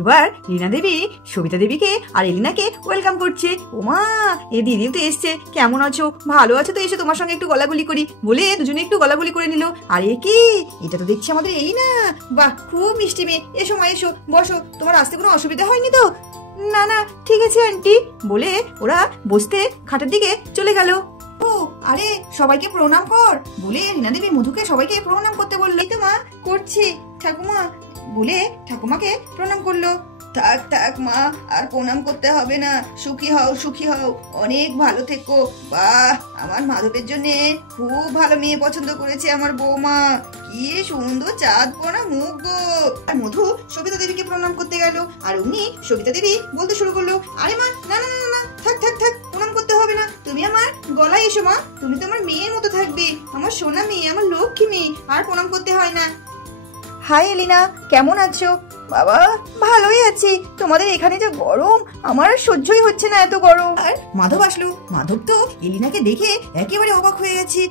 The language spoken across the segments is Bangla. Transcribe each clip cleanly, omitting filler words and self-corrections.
এবার রিনা দেবী সবিতা দেবীকে আর এলিনাকে ওয়েলকাম করছে। ওমা, এ দিদিও তো এসছে, কেমন আছো, ভালো আছো তো, এসে তোমার সঙ্গে একটু গলাগুলি করি বলে দুজনে একটু গলাগুলি করে নিল। আর এ কি, এটা তো দেখছি আমাদের এলিনা। বাহ, খুব মিষ্টি মেয়ে, এসো মা এসো, বসো, তোমার আসতে কোনো অসুবিধা হয়নি তো? না না, ঠিক আছে আন্টি বলে ওরা বসতে খাটের দিকে চলে গেল। ও আরে, সবাইকে প্রণাম কর বলে রিনা দেবী মধুকে সবাইকে প্রণাম করতে বললো। এই তো মা করছি ঠাকুমা বলে ঠাকুমাকে প্রণাম করলো। থাক থাক মা, আর প্রণাম করতে হবে না, সুখী হও সুখী হও, অনেক ভালো থেকো। বাহ, আমার মাধবের জন্য খুব ভালো মেয়ে পছন্দ করেছে আমার বৌমা, কি সুন্দর চাঁদ পড়া মুখ গো। আর মধু সবিতা দেবীকে প্রণাম করতে গেল, আর উনি সবিতা দেবী বলতে শুরু করলো, আরে মা, না না না না, থাক থাক থাক, প্রণাম করতে হবে না, তুমি আমার গলায় এসো মা, তুমি তো আমার মেয়ের মতো থাকবে, আমার সোনা মেয়ে, আমার লক্ষ্মী মেয়ে, আর প্রণাম করতে হয় না। হাই এলিনা, কেমন আছো? বাবা ভালোই আছি, তোমাদের এখানে যে গরম, আমার সহ্যই হচ্ছে না এত গরম। আর মাধব আসলো, মাধব তো এলিনাকে দেখে একেবারে অবাক হয়ে গেছে।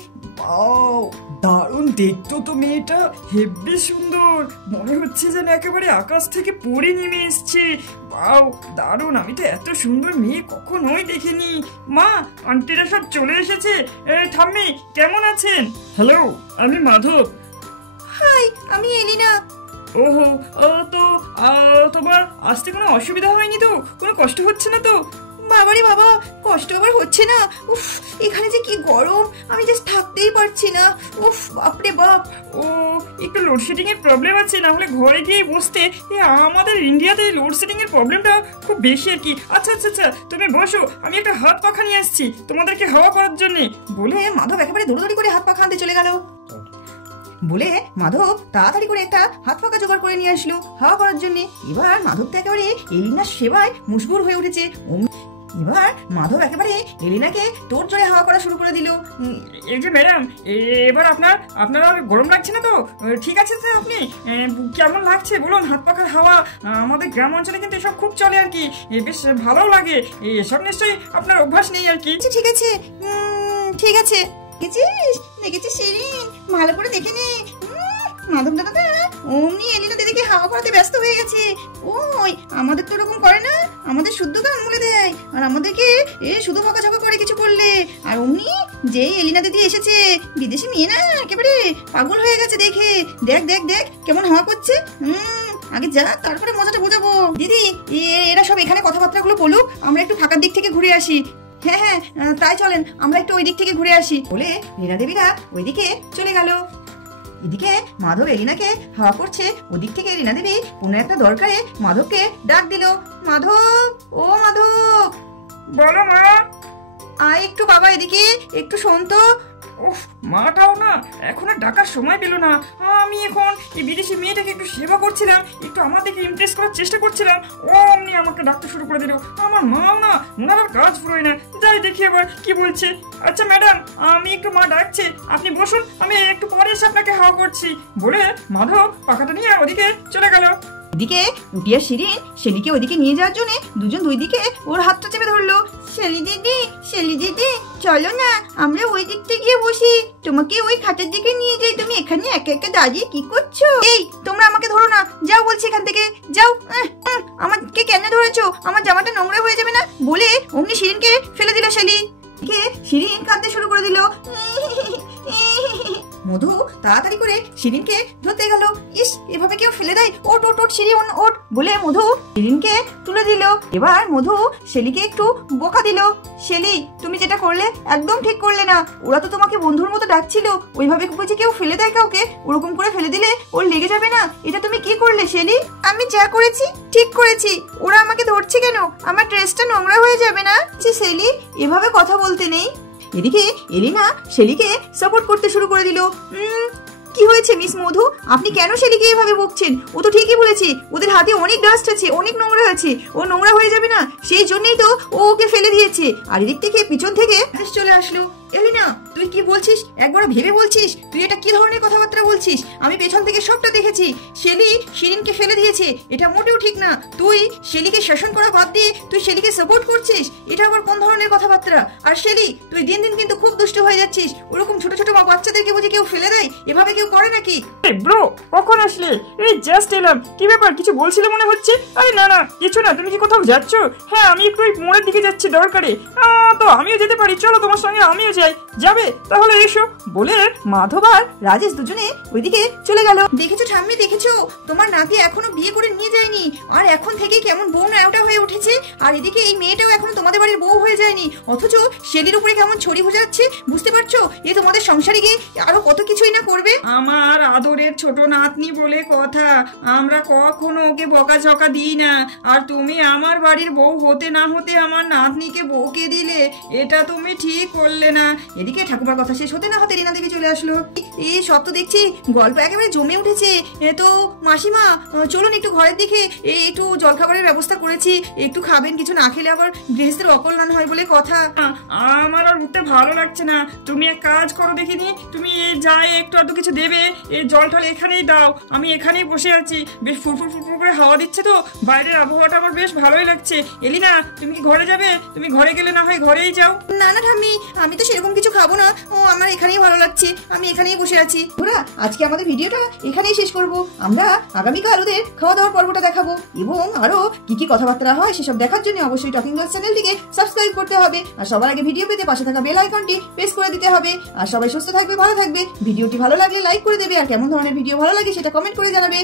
দারুণ দেখতো তো মেয়েটা, হেব্বি সুন্দর, মনে হচ্ছে যেন একেবারে আকাশ থেকে পড়ে নেমে এসছে। বাও, দারুণ, আমি তো এত সুন্দর মেয়ে কখনোই দেখিনি। মা, আন্টিরা সব চলে এসেছে। ঠাম্মি কেমন আছেন? হ্যালো, আমি মাধব। হাই, আমি এলিনা। ওহো, তো তোমার আসতে কোনো অসুবিধা হয়নি তো? কোনো কষ্ট হচ্ছে না তো? বাবারে বাবা, কষ্ট আবার হচ্ছে না? উফ, এখানে যে কি গরম, আমি জাস্ট থাকতেই পারছি না। উফ, বাপরে বাপ। ও, একটু লোডশেডিং এর প্রবলেম আছে, না হলে ঘরে গিয়ে বসতে। আমাদের ইন্ডিয়াতে লোডশেডিং এর প্রবলেমটা খুব বেশি আর কি। আচ্ছা আচ্ছা আচ্ছা, তুমি বসো, আমি একটা হাত পাখা নিয়ে আসছি তোমাদেরকে হাওয়া করার জন্য বলে মাধব একেবারে দৌড়াদৌড়ি করে হাত পাখা আনতে চলে গেল। বলে মাধব তাড়াতাড়ি করে একটা হাত পাখা জোগাড় করে নিয়ে আসলো হাওয়া করার জন্য। এবার মাধব তো একেবারে এলিনার সেবায় মশগুল হয়ে উঠেছে। এবার মাধব একেবারে এলিনাকে তোর জোরে হাওয়া করা শুরু করে দিল। এই যে ম্যাডাম, এবার আপনার গরম লাগছে না তো? ঠিক আছে তো? আপনি কেমন লাগছে বলুন? হাত পাখার হাওয়া আমাদের গ্রাম অঞ্চলে কিন্তু এসব খুব চলে আর কি, বেশ ভালো লাগে। এসব নিশ্চয়ই আপনার অভ্যাস নেই আর কি। ঠিক আছে ঠিক আছে, দেখেছিস শিরিন, ভালো করে দেখে নে। মাধব দাদা অমনি এলিনা দিদিকে হাওয়া করাতে ব্যস্ত হয়ে গেছে। ওই আমাদের তো ওরকম করে না, আমাদের শুদ্ধ গান বলে দেয়, আর আমাদেরকে শুধু বকাঝকা করে কিছু করলে। আর অমনি যেই এলিনা দিদি এসেছে, বিদেশি মেয়ে না, একেবারে পাগল হয়ে গেছে দেখে। দেখ দেখ দেখ কেমন হাওয়া করছে। আগে যা, তারপরে মজাটা বোঝাবো। দিদি, এরা সব এখানে কথাবার্তা গুলো বলুক, আমরা একটু ফাঁকার দিক থেকে ঘুরে আসি। হ্যাঁ হ্যাঁ, তাই চলেন, আমরা একটু ওই দিক থেকে ঘুরে আসি বলে রিনা দেবীরা ওইদিকে চলে গেল। এদিকে মাধব এলিনাকে হাওয়া করছে, ওদিক থেকে রিনা দেবী কোনো একটা দরকারে মাধবকে ডাক দিল। মাধব, ও মাধব। বলো মা। আয় একটু বাবা, এদিকে একটু শোন তো। উফ, মাটাও না এখন আর ডাকার সময় পেল না। আমি এখন এই বিদেশি মেয়েটাকে একটু সেবা করছিলাম, একটু আমাদেরকে ইমপ্রেস করার চেষ্টা করছিলাম, অমনি আমাকে ডাকতে শুরু করে দিল। আমার মাও না, ওনার আর কাজ ফুরোয় না। যাই দেখি এবার কি বলছে। আচ্ছা ম্যাডাম, আমি একটু, মা ডাকছে, আপনি বসুন, আমি একটু পরে এসে আপনাকে হাওয়া করছি বলে মাধব পাখাটা নিয়ে ওদিকে চলে গেল। এদিকে উটিয়া শিরিন শেলিকে ওইদিকে নিয়ে যাওয়ার জন্য দুজন দুই দিকে ওর হাতটা চেপে ধরলো। শেলি দিদি চলো না, আমরা ওই দিক থেকে গিয়ে বসি, তোমাকে ওই খাটের দিকে নিয়ে যাই, তুমি এখানে একা একা দাঁড়িয়ে কি করছো? এই তোমরা আমাকে ধরো না, যাও বলছি এখান থেকে যাও। আমাকে কেন ধরেছো? আমার জামাটা নোংরা হয়ে যাবে না বলে অমনি শিরিনকে ফেলে দিল শেলি। শিরিন কাঁদতে শুরু করে দিল। মধু তাড়াতাড়ি করে শিরিনকে ধরতে গেল। ইস, এভাবে কেউ ফেলে দেয়? ওট ওট ওট শিরিন ওট বলে মধু শিরিনকে তুলে দিল। এবার মধু শেলিকে একটু বকা দিল। শেলি, তুমি যেটা করলে একদম ঠিক করলে না, ওরা তো তোমাকে বন্ধুর মতো ডাকছিল, ওইভাবে বুঝে কেউ ফেলে দেয় কাউকে, ওরকম করে ফেলে দিলে ওর লেগে যাবে না? এটা তুমি কি করলে শেলি? আমি যা করেছি ঠিক করেছি, ওরা আমাকে ধরছে কেন? আমার ড্রেসটা নোংরা হয়ে যাবে না? শেলি, এভাবে কথা বলতে নেই। এদিকে এলিনা শেলিকে সাপোর্ট করতে শুরু করে দিল। কি হয়েছে মিস মধু, আপনি কেন শেলিকে এভাবে বকছেন? ও তো ঠিকই বলেছে, ওদের হাতে অনেক ডাস্ট আছে, অনেক নোংরা আছে, ও নোংরা হয়ে যাবে না, সেই জন্যই তো ও ওকে ফেলে দিয়েছে। আর এদিক থেকে পিছন থেকে চলে আসলো। এলিনা, তুই কি বলছিস? একবার ভেবে বলছিস? তুই এটা কি ধরনের কথাবার্তা বলছিস? আমি পেছন থেকে সবটা দেখেছি। শেলি শিরিনকে ফেলে দিয়েছে, এটা মোটেও ঠিক না। তুই শেলিকে শাসন করা বাদ দিয়ে তুই শেলিকে সাপোর্ট করছিস, এটা আবার কোন ধরনের কথাবার্তা? আর শেলি, তুই দিন দিন কিন্তু খুব দুষ্ট হয়ে যাচ্ছিস। ওরকম ছোট ছোট বাচ্চাদেরকে বুঝি কেউ ফেলে দেয়? এভাবে কেউ করে নাকি? ব্রো, কখন আসলে? এই জাস্ট এলাম। কি ব্যাপার, কিছু বলছিলে মনে হচ্ছে? আরে না না, কিছু না। তুমি কি কোথাও যাচ্ছ? হ্যাঁ, আমি একটু ওই মোড়ের দিকে যাচ্ছি দরকারে। তো আমিও যেতে পারি, চলো তোমার সঙ্গে আমিও যাই। যাবে? তাহলে এসো। বলে মাধব আর রাজেশ দুজনে ওইদিকে চলে গেল। দেখেছো ঠাম্মি, দেখেছো? তোমার নাতি এখনো বিয়ে করে নিয়ে যায়নি, আর এখন থেকে কেমন বউ নায়টা হয়ে উঠেছে। আর এদিকে এই মেয়েটাও এখনো তোমাদের বাড়ির বউ হয়ে যায়নি, অথচ শেলির উপরে কেমন ছড়ি ভোজাচ্ছে। বুঝতে পারছো? এ তোমাদের সংসারে গিয়ে আরো কত কিছুই না করবে। আমার আদরের ছোট নাতনি বলে কথা, আমরা কখনো ওকে বকাঝকা দিই না। আর তুমি আমার বাড়ির বউ হতে না হতে আমার নাতনিকে বউকে দিলে, এটা তুমি ঠিক করলে না। এদিকে ঠাকুমার কথা শেষ হতে না হতে রিনা দেবী চলে আসলো। এই সব তো দেখছি গল্প একেবারে জমে উঠেছে। তো মাসিমা, চলুন একটু ঘরের দিকে, একটু জলখাবারের ব্যবস্থা করেছি, একটু খাবেন। কিছু না খেলে আবার গৃহস্থের অকল্যাণ হয় বলে কথা। আমার আর উঠতে ভালো লাগছে না। তুমি এক কাজ করো দেখিনি, তুমি যাই একটু আধটু কিছু দেবে, এই জল টল এখানেই দাও। আমি এখানেই বসে আছি, বেশ ফুরফুর ফুরফুর করে হাওয়া দিচ্ছে তো, বাইরের আবহাওয়াটা আমার বেশ ভালোই লাগছে। এলিনা, তুমি কি ঘরে যাবে? তুমি ঘরে গেলে না হয় ঘরেই যাও। না না ঠাম্মি, আমি তো সেরকম কিছু খাবো না। আমার এখানেই ভালো লাগছে, আমি এখানেই বসে আছি। ওরা আজকে আমাদের ভিডিওটা এখানেই শেষ করব। আমরা আগামীকাল ওদের খাওয়া দাওয়ার পর্বটা দেখাবো, এবং আরো কি কি কথাবার্তা হয় সেসব দেখার জন্য অবশ্যই টকিং গার্লস চ্যানেলটিকে সাবস্ক্রাইব করতে হবে। আর সবার আগে ভিডিও পেতে পাশে থাকা বেল আইকনটি প্রেস করে দিতে হবে। আর সবাই সুস্থ থাকবে, ভালো থাকবে। ভিডিওটি ভালো লাগলে লাইক করে দেবে, আর কেমন ধরনের ভিডিও ভালো লাগে সেটা কমেন্ট করে জানাবে।